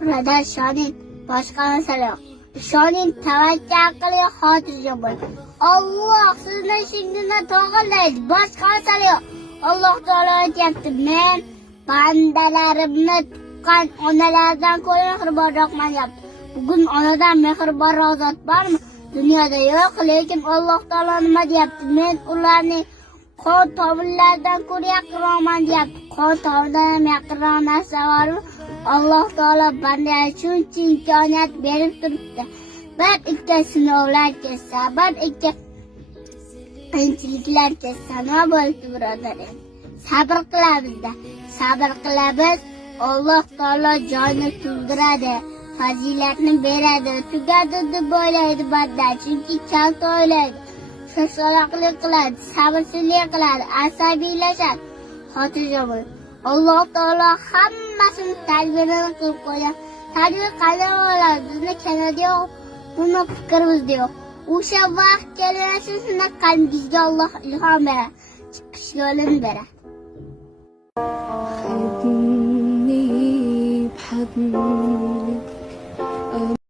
birodar ishoning, boshqa masala yo'q. Ishoning, tavakkal qiling, xotirjam bo'ling. Alloh sizni ishingizdan to'g'rilaydi, boshqa masala yo'q. Alloh taolo aytayapti, men bandalarimni tuqqan onalardan ko'ra mehribonroqman deyapti. Bugun onadan mehribonroq zot bormi? Dunyoda yo'q, lekin Alloh taolo nima deyapti? Men ularning qon tomirlaridan ko'ra yaqinroqman deyapti. Qon tomirdan ham yaqinroq narsa bormi? Alloh taolo bandaga shuncha imkoniyat berib turibdi. Bir ikkita sinovlar kelsa, bir ikkita qiyinchiliklar kelsa, nima bo'ldi birodarim? Sabr qilamiz-da. Sabr qilamiz. Alloh taolo joyni to'ldiradi, fazilatni beradi. Tugadi deb o'ylaydi banda, chunki kalta o'ylaydi. Shoshaloqlik qiladi, sabrsizlik qiladi, asabiylashadi. Xotirjam bo'ling. Alloh taolo hammasini tarbiyadan qilib qo'ygan. Tarbiya qanday bo'ladi? Bizni Kanada yo'q, buni fikrimizda yo'q. O'sha vaqt kelasi shuni qalbingizga Alloh ilhom beradi, chiqish yo'lini beradi. خدني بحضن